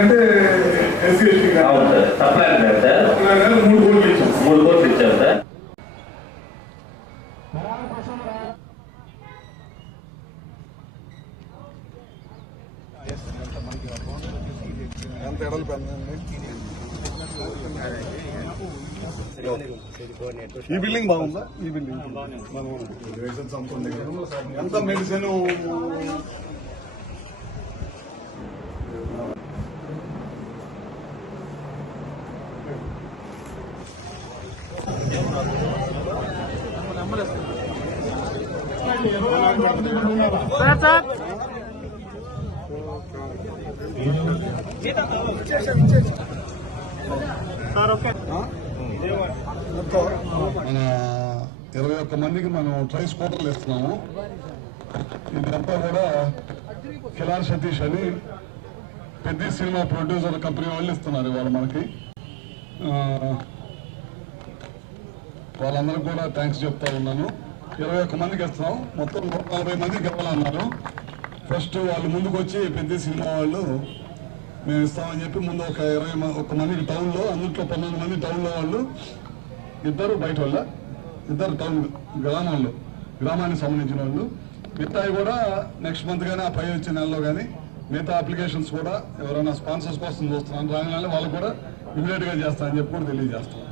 ఎందుకంటే SC ST supply sir 3 కోట్లు ఇచ్చాం. 3 కోట్లు ఇచ్చాం సార్. ఎంత ఎడలు పెందండి ఈ బిల్డింగ్ బాగుందా? ఈ బిల్డింగ్ ఎంత మెడిసిన్ మన 21 మందికి మనం ట్రైస్ కోటర్లు ఇస్తున్నాము. ఇదంతా కూడా కిలార్ సతీష్ అని పెద్ద సినిమా ప్రొడ్యూసర్ కంపెనీ వాళ్ళు ఇస్తున్నారు ఇవాళ మనకి. వాళ్ళందరికీ కూడా థ్యాంక్స్ చెప్తా ఉన్నాను. 21 మందికి ఇస్తున్నాం. మొత్తం 140 మందికి ఇవ్వాలన్నారు. ఫస్ట్ వాళ్ళు ముందుకు వచ్చి పెద్ద సినిమా వాళ్ళు మేము ఇస్తామని చెప్పి ముందు ఒక 21 మందికి టౌన్లో, అందులో 12 మంది టౌన్లో వాళ్ళు, 2 బయట వాళ్ళ, 2 టౌన్ గ్రామానికి సంబంధించిన వాళ్ళు. మిగతాయి కూడా నెక్స్ట్ మంత్ కానీ ఆ పై వచ్చే నెలలో కానీ మిగతా అప్లికేషన్స్ కూడా ఎవరైనా స్పాన్సర్స్ కోసం చూస్తున్నాను రాగానే వాళ్ళు కూడా ఇమీడియట్గా చేస్తానని చెప్పి కూడా తెలియజేస్తాం.